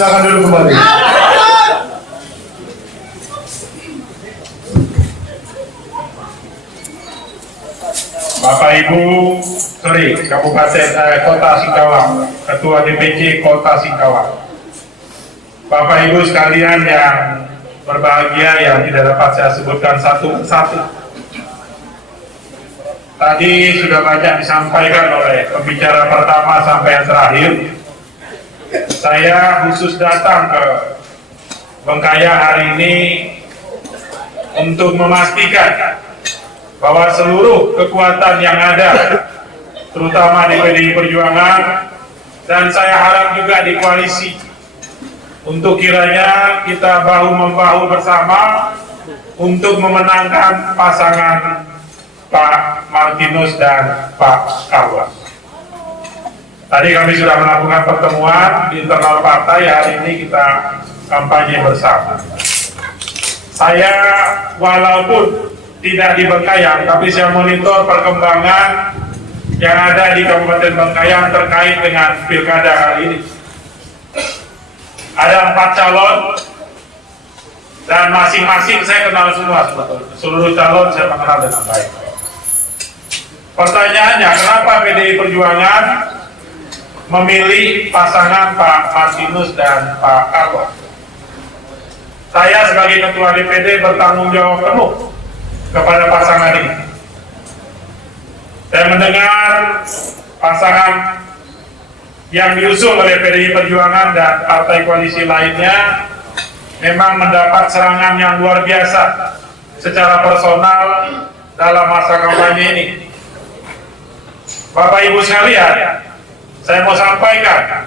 Silakan dulu kembali. Bapak Ibu, Kota Singkawang, Ketua DPC Kota Singkawang, Bapak Ibu sekalian yang berbahagia yang tidak dapat saya sebutkan satu persatu. Tadi sudah banyak disampaikan oleh pembicara pertama sampai yang terakhir. Saya khusus datang ke Bengkayang hari ini untuk memastikan bahwa seluruh kekuatan yang ada, terutama di PDI Perjuangan, dan saya harap juga di koalisi, untuk kiranya kita bahu-membahu bersama untuk memenangkan pasangan Pak Martinus dan Pak Carlos. Tadi kami sudah melakukan pertemuan di internal partai, hari ini kita kampanye bersama. Saya walaupun tidak di Bengkayang, tapi saya monitor perkembangan yang ada di Kabupaten Bengkayang terkait dengan pilkada kali ini. Ada 4 calon, dan masing-masing saya kenal semua sebetulnya. Seluruh calon saya mengenal dengan baik. Pertanyaannya, kenapa PDI Perjuangan memilih pasangan Pak Martinus dan Pak Carlos? Saya sebagai Ketua DPD bertanggung jawab penuh kepada pasangan ini. Saya mendengar pasangan yang diusung oleh PDI Perjuangan dan partai koalisi lainnya memang mendapat serangan yang luar biasa secara personal dalam masa kampanye ini. Bapak Ibu sekalian, saya mau sampaikan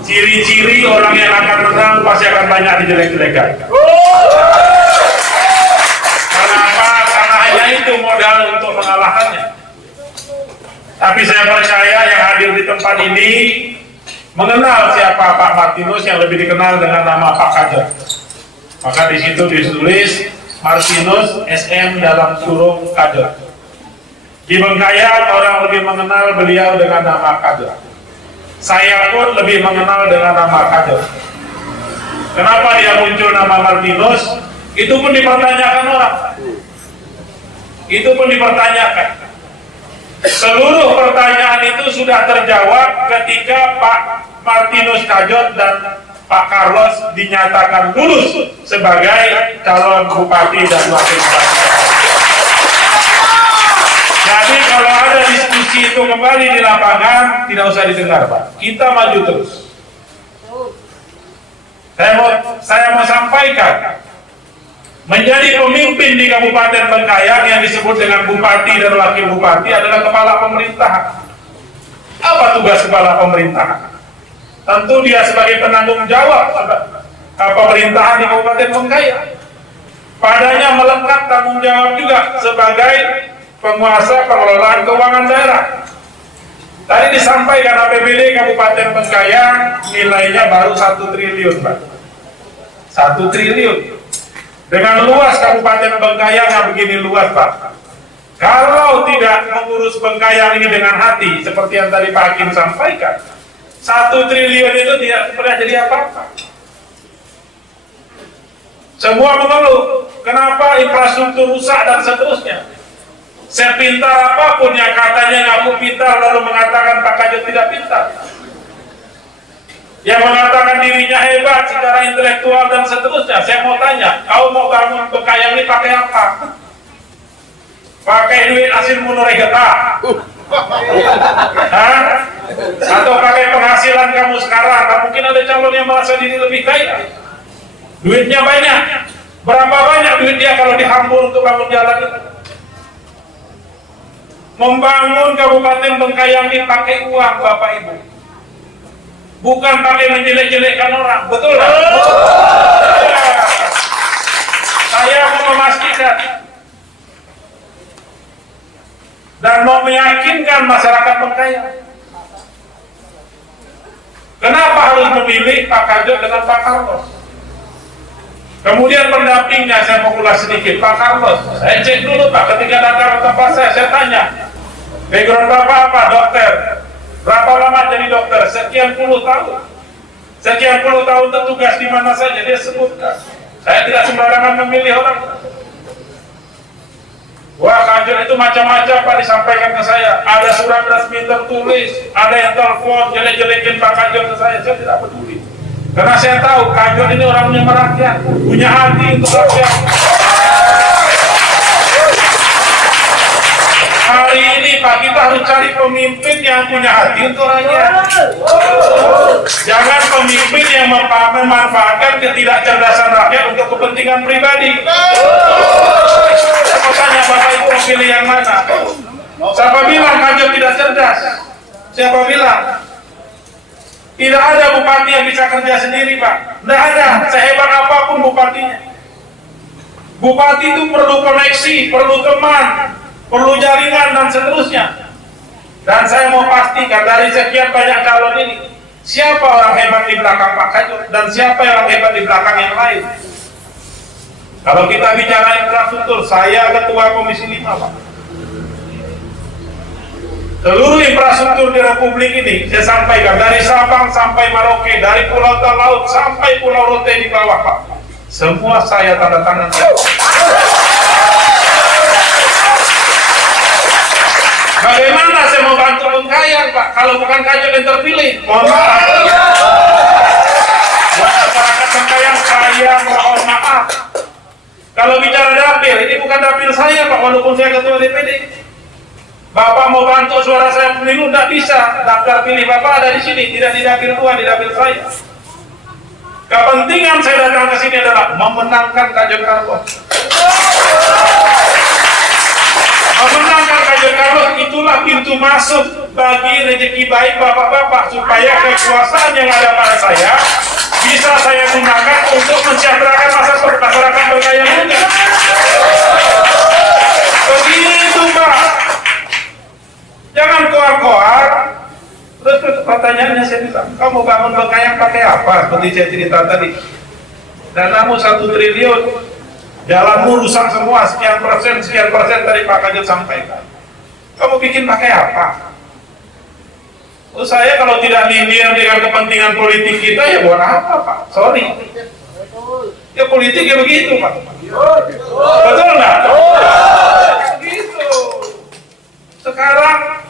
ciri-ciri orang yang akan menang pasti akan banyak dijelek-jelekan. Kenapa? Karena hanya itu modal untuk mengalahkannya. Tapi saya percaya yang hadir di tempat ini mengenal siapa Pak Martinus, yang lebih dikenal dengan nama Pak Kajer. Maka di situ ditulis Martinus SM dalam kurung Kajer. Di Bengkayang orang lebih mengenal beliau dengan nama Kajer. Saya pun lebih mengenal dengan nama Kajer. Kenapa dia muncul nama Martinus? Itu pun dipertanyakan orang. Itu pun dipertanyakan. Seluruh pertanyaan itu sudah terjawab ketika Pak Martinus Kajot dan Pak Carlos dinyatakan lulus sebagai calon bupati dan wakil bupati. Jadi kalau ada diskusi itu kembali di lapangan, tidak usah didengar, Pak. Kita maju terus. Saya mau sampaikan, menjadi pemimpin di Kabupaten Bengkayang yang disebut dengan bupati dan wakil bupati adalah kepala pemerintahan. Apa tugas kepala pemerintahan? Tentu dia sebagai penanggung jawab pemerintahan di Kabupaten Bengkayang. Padanya melekat tanggung jawab juga sebagai penguasa pengelolaan keuangan daerah. Tadi disampaikan APBD Kabupaten Bengkayang nilainya baru 1 triliun, Pak. 1 triliun. Dengan luas Kabupaten Bengkayang yang begini luas, Pak. Kalau tidak mengurus Bengkayang ini dengan hati, seperti yang tadi Pak Hakim sampaikan, 1 triliun itu tidak pernah jadi apa-apa. Semua mengeluh, kenapa infrastruktur rusak dan seterusnya. Saya pintar apapun yang katanya ngaku pintar lalu mengatakan Pak Kajot tidak pintar. Yang mengatakan dirinya hebat secara intelektual dan seterusnya. Saya mau tanya, kau mau bangun Bengkayang ini pakai apa? Pakai duit hasil Munoregeta? Atau pakai penghasilan kamu sekarang? Nah, mungkin ada calon yang merasa diri lebih kaya. Duitnya banyak. Berapa banyak duit dia kalau dihambur untuk bangun jalan itu? Membangun Kabupaten Bengkayang ini pakai uang, Bapak Ibu. Bukan pakai menjelek-jelekkan orang, betul kan? Saya mau memastikan dan mau meyakinkan masyarakat Bengkayang. Kenapa harus memilih Pak Kajot dengan Pak Carlos? Kemudian pendampingnya saya mau ulas sedikit, Pak Carlos. Saya cek dulu, Pak, ketika datang ke tempat saya tanya, background Bapak apa? Dokter. Berapa lama jadi dokter? Sekian puluh tahun. Sekian puluh tahun bertugas di mana saja dia sebutkan. Saya tidak sembarangan memilih orang. Wah, kanjeng itu macam-macam Pak disampaikan ke saya. Ada surat resmi tertulis, ada yang telepon jelek-jelekin Pak Kanjeng ke saya tidak peduli. Karena saya tahu kanjeng ini orangnya merakyat, punya hati untuk rakyat. Hari ini Pak, kita harus cari pemimpin yang punya hati untuk rakyat. Jangan pemimpin yang memanfaatkan ketidakcerdasan rakyat untuk kepentingan pribadi. Saya tanya Bapak Ibu mau pilih yang mana? Siapa bilang Kanjeng tidak cerdas? Siapa bilang? Tidak ada bupati yang bisa kerja sendiri Pak. Tidak ada, sehebat apapun bupatinya. Bupati itu perlu koneksi, perlu teman, perlu jaringan dan seterusnya. Dan saya mau pastikan dari sekian banyak calon ini, siapa orang hebat di belakang Pak Kanjeng dan siapa orang hebat di belakang yang lain. Kalau kita bicara infrastruktur, saya ketua Komisi 5 Pak. Seluruh infrastruktur di Republik ini saya sampaikan dari Sabang sampai Merauke, dari Pulau Talaut sampai Pulau Rote di bawah Pak. Semua saya tanda tangan. Bagaimana saya mau bantu Bengkayang Pak kalau bukan Kanjeng yang terpilih? Mohon maaf. Buat masyarakat Bengkayang saya mohon maaf. Kalau bicara dapil, ini bukan dapil saya Pak, walaupun saya ketua DPD. Bapak mau bantu suara saya pemilu, tidak bisa. Daftar pilih Bapak ada di sini, tidak di dapil 2, di dapil saya. Kepentingan saya datang ke sini adalah memenangkan Kanjeng Karbo. Memenangkan Kanjeng Karbo, itulah pintu masuk bagi rezeki baik Bapak-Bapak, supaya kekuasaan yang ada pada saya bisa saya gunakan untuk mensejahterakan masyarakat Bengkayang juga. Begitu Pak. Jangan koar-koar. Terus pertanyaannya saya bilang, kamu bangun Bengkayang pakai apa? Seperti saya cerita tadi. Danamu 1 triliun, jalanmu rusak semua, sekian persen dari Pak Kanjeng sampaikan. Kamu bikin pakai apa? Saya kalau tidak linear dengan kepentingan politik kita, ya buat apa Pak? Sorry. Ya politik ya begitu Pak. Betul nggak? Begitu. Sekarang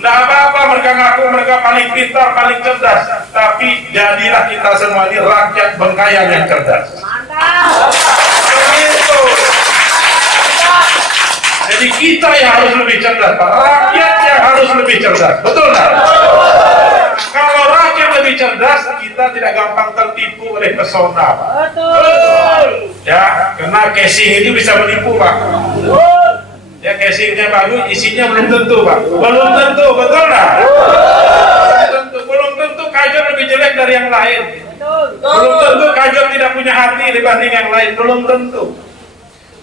nggak apa-apa mereka ngaku mereka paling pintar, paling cerdas, tapi jadilah kita semua ini rakyat Bengkayang yang cerdas. Mantap. Begitu. Jadi kita yang harus lebih cerdas Pak, rakyat yang harus lebih cerdas, betul nggak? Kalau rakyat lebih cerdas, kita tidak gampang tertipu oleh pesona Pak. Betul. Ya, karena casing itu bisa menipu Pak. Ya casingnya bagus, isinya belum tentu Pak. Belum tentu, betul nggak? Belum tentu Kanjeng lebih jelek dari yang lain. Belum tentu Kanjeng tidak punya hati dibanding yang lain, belum tentu.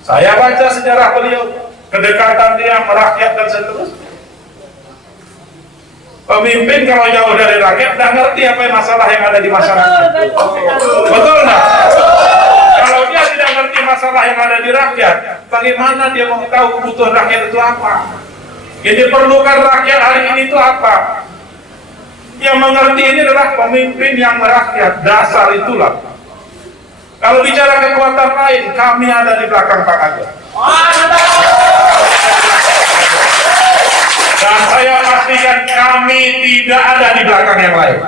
Saya baca sejarah beliau, kedekatan dia merakyat dan seterusnya. Pemimpin kalau jauh dari rakyat tidak ngerti apa masalah yang ada di masyarakat. Betul nggak? Kalau dia tidak ngerti masalah yang ada di rakyat, bagaimana dia mau tahu kebutuhan rakyat itu apa? Yang diperlukan rakyat hari ini itu apa? Yang mengerti ini adalah pemimpin yang merakyat, dasar itulah. Kalau bicara kekuatan lain, kami ada di belakang Pak Kanjeng. Dan saya pastikan kami tidak ada di belakang yang lain.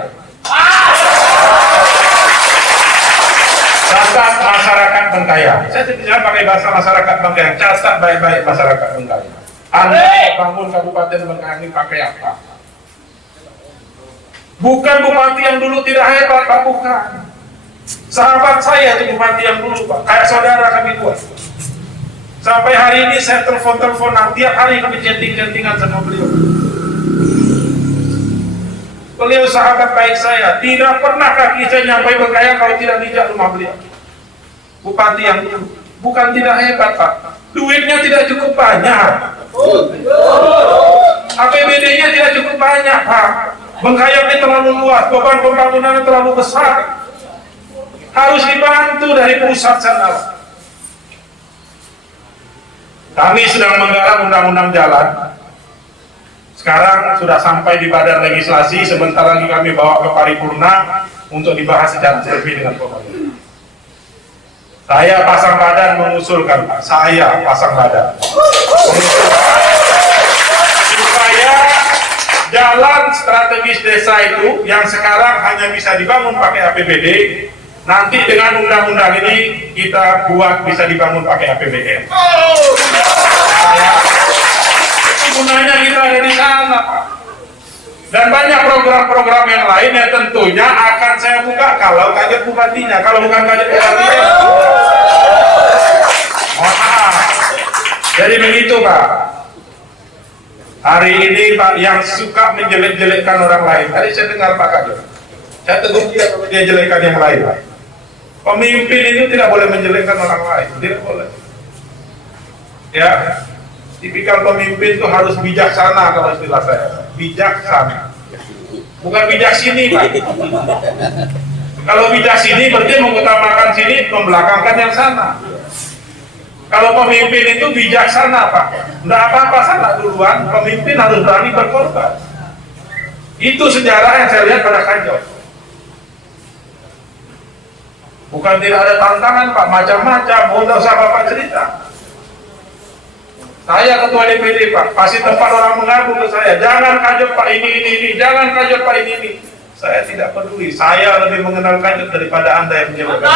Catat masyarakat Bengkayang. Saya tidak pakai bahasa masyarakat Bengkayang. Catat baik-baik masyarakat Bengkayang. Anda bangun Kabupaten Bengkayang ini pakai apa? Bukan bupati yang dulu tidak hebat Pak, bukan. Sahabat saya itu bupati yang dulu Pak, kayak saudara kami dua. Sampai hari ini saya telepon-teleponan, tiap hari kami chatting-chattingan sama beliau. Beliau sahabat baik saya, tidak pernah kaki saya nyampai Bengkayang kalau tidak dijak rumah beliau. Bupati yang dulu, bukan tidak hebat Pak, duitnya tidak cukup banyak. APBD-nya tidak cukup banyak Pak. Bengkayang ini terlalu luas, beban pembangunannya terlalu besar. Harus dibantu dari pusat sana. Kami sedang menggarap undang-undang jalan. Sekarang sudah sampai di badan legislasi, sebentar lagi kami bawa ke paripurna. untuk dibahas secara lebih dengan pemerintah. Saya pasang badan mengusulkan, Pak. Saya pasang badan supaya jalan strategis desa itu yang sekarang hanya bisa dibangun pakai APBD, nanti dengan undang-undang ini kita buat bisa dibangun pakai APBN. Gunanya kita ada di sana, Pak. Dan banyak program-program yang lain yang tentunya akan saya buka kalau kaget bupatinya. Kalau bukan kaget bupatinya, mohon maaf. Jadi begitu, Pak. Hari ini Pak yang suka menjelek-jelekkan orang lain. Tadi saya dengar Pak Kadir. Saya tegur dia kalau dia jelekkan yang lain. Pemimpin itu tidak boleh menjelekkan orang lain, tidak boleh. Ya, tipikal pemimpin itu harus bijaksana kalau istilah saya. Bijaksana. Bukan bijak sini, Pak. Kalau bijak sini berarti mengutamakan sini, membelakangkan yang sana. Kalau pemimpin itu bijaksana, Pak. Tidak apa-apa sana duluan, pemimpin harus berani berkorban. Itu sejarah yang saya lihat pada Kanjok. Bukan tidak ada tantangan, Pak, macam-macam. Mau tidak usah Bapak cerita. Saya ketua DPD, Pak, pasti tempat orang mengadu ke saya, jangan Kanjok Pak ini, jangan Kanjok Pak ini. Saya tidak peduli, saya lebih mengenal Kanjok daripada Anda yang menjelekkan.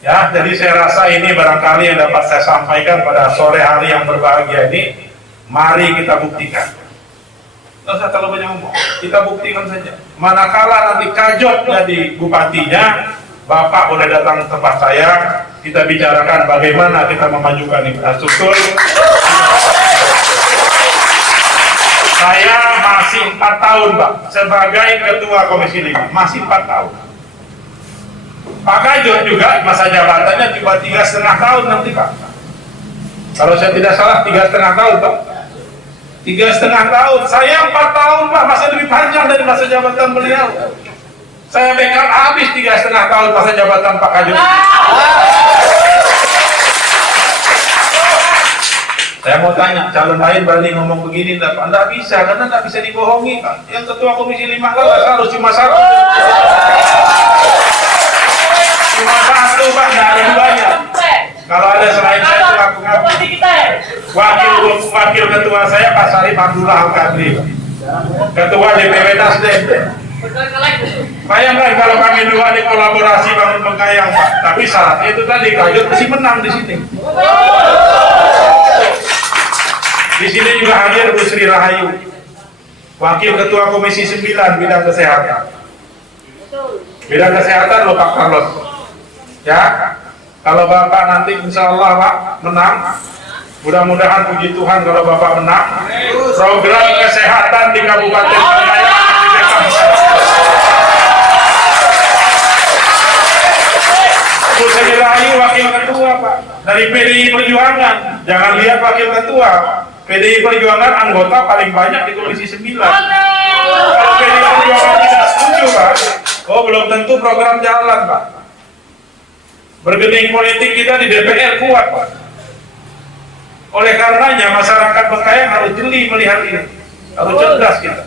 Ya, jadi saya rasa ini barangkali yang dapat saya sampaikan pada sore hari yang berbahagia ini. Mari kita buktikan. Tidak usah terlalu banyak ngomong, kita buktikan saja. Manakala nanti Kanjok jadi bupatinya, Bapak boleh datang ke tempat saya, kita bicarakan bagaimana kita memajukan infrastruktur. Saya masih 4 tahun, Pak, sebagai Ketua Komisi 5, masih 4 tahun. Pak Kanjok juga masa jabatannya cuma 3,5 tahun nanti, Pak. Kalau saya tidak salah 3,5 tahun, Pak. 3,5 tahun. Saya 4 tahun, Pak, masih lebih panjang dari masa jabatan beliau. Saya backup habis 3,5 tahun masa jabatan Pak Kanjok. Saya mau tanya, calon lain berani ngomong begini enggak, Pak? Enggak bisa, karena enggak bisa dibohongi, Pak. Yang Ketua Komisi 5 kan harus cuma satu. Cuma satu, Pak, enggak ada duanya. Kalau ada selain saya itu aku ngaku. Wakil ketua saya Pak Sarif Abdullah Al-Qadri, Ketua DPW Nasdem. Bayangkan kalau kami dua ini kolaborasi bangun Bengkayang, Pak. Tapi syaratnya itu tadi Kanjok mesti menang di sini. Di sini juga hadir Bu Sri Rahayu, Wakil Ketua Komisi 9 bidang kesehatan. Bidang kesehatan loh Pak Carlos. Ya, kalau Bapak nanti insya Allah Pak menang, mudah-mudahan puji Tuhan kalau Bapak menang, program kesehatan di Kabupaten Bengkayang Bu Sri Rahayu Wakil Ketua, Pak, dari PDI Perjuangan. Jangan lihat Wakil Ketua, PDI Perjuangan anggota paling banyak di Komisi 9. Kalau PDI Perjuangan tidak setuju, Pak, oh belum tentu program jalan, Pak. Bergening politik kita di DPR kuat, Pak. Oleh karenanya masyarakat Bengkayang harus jeli melihat ini, harus cerdas kita.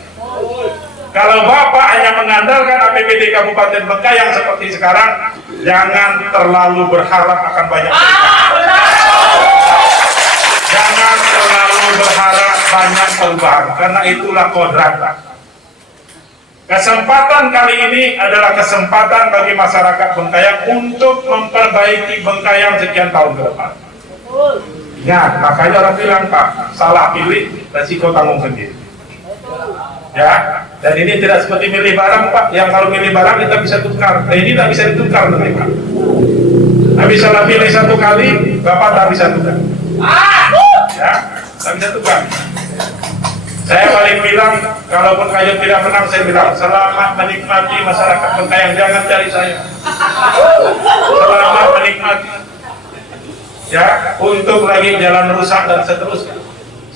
Kalau Bapak hanya mengandalkan APBD Kabupaten Bengkayang seperti sekarang, jangan terlalu berharap akan banyak perubahan. Jangan terlalu berharap banyak perubahan, karena itulah kodrat. Kesempatan kali ini adalah kesempatan bagi masyarakat Bengkayang untuk memperbaiki Bengkayang sekian tahun ke depan. Ya, makanya orang bilang, Pak, salah pilih, resiko tanggung sendiri. Ya, dan ini tidak seperti milih barang, Pak, yang kalau milih barang kita bisa tukar. Nah, ini tidak bisa ditukar, Pak. Habis salah pilih satu kali, Bapak tak bisa tukar. Ya, tak bisa tukar. Saya paling bilang, kalaupun Kanjok tidak menang, saya bilang, selamat menikmati masyarakat Bengkayang, jangan cari saya. Selamat menikmati. Ya, untuk lagi jalan rusak dan seterusnya.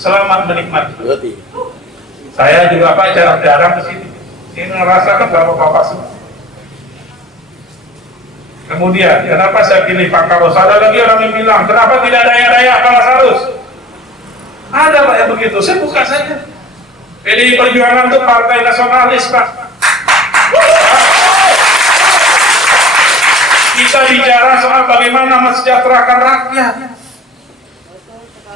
Selamat menikmati. Saya juga Pak jarang-jarang ke sini. Ini merasakan bapak-bapak semua. Kemudian, kenapa saya pilih Pak Carlos? Ada lagi orang yang bilang, kenapa tidak daya-daya Pak Carlos? Ada Pak yang begitu. Saya buka saja. PDI Perjuangan itu partai nasionalis, Pak. Kita bicara soal bagaimana mensejahterakan rakyat.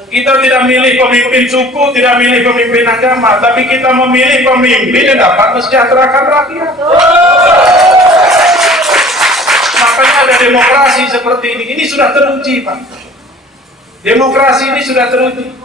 Kita tidak milih pemimpin suku, tidak milih pemimpin agama, tapi kita memilih pemimpin yang dapat mensejahterakan rakyat. Makanya ada demokrasi seperti ini. Ini sudah teruji, Pak. Demokrasi ini sudah teruji.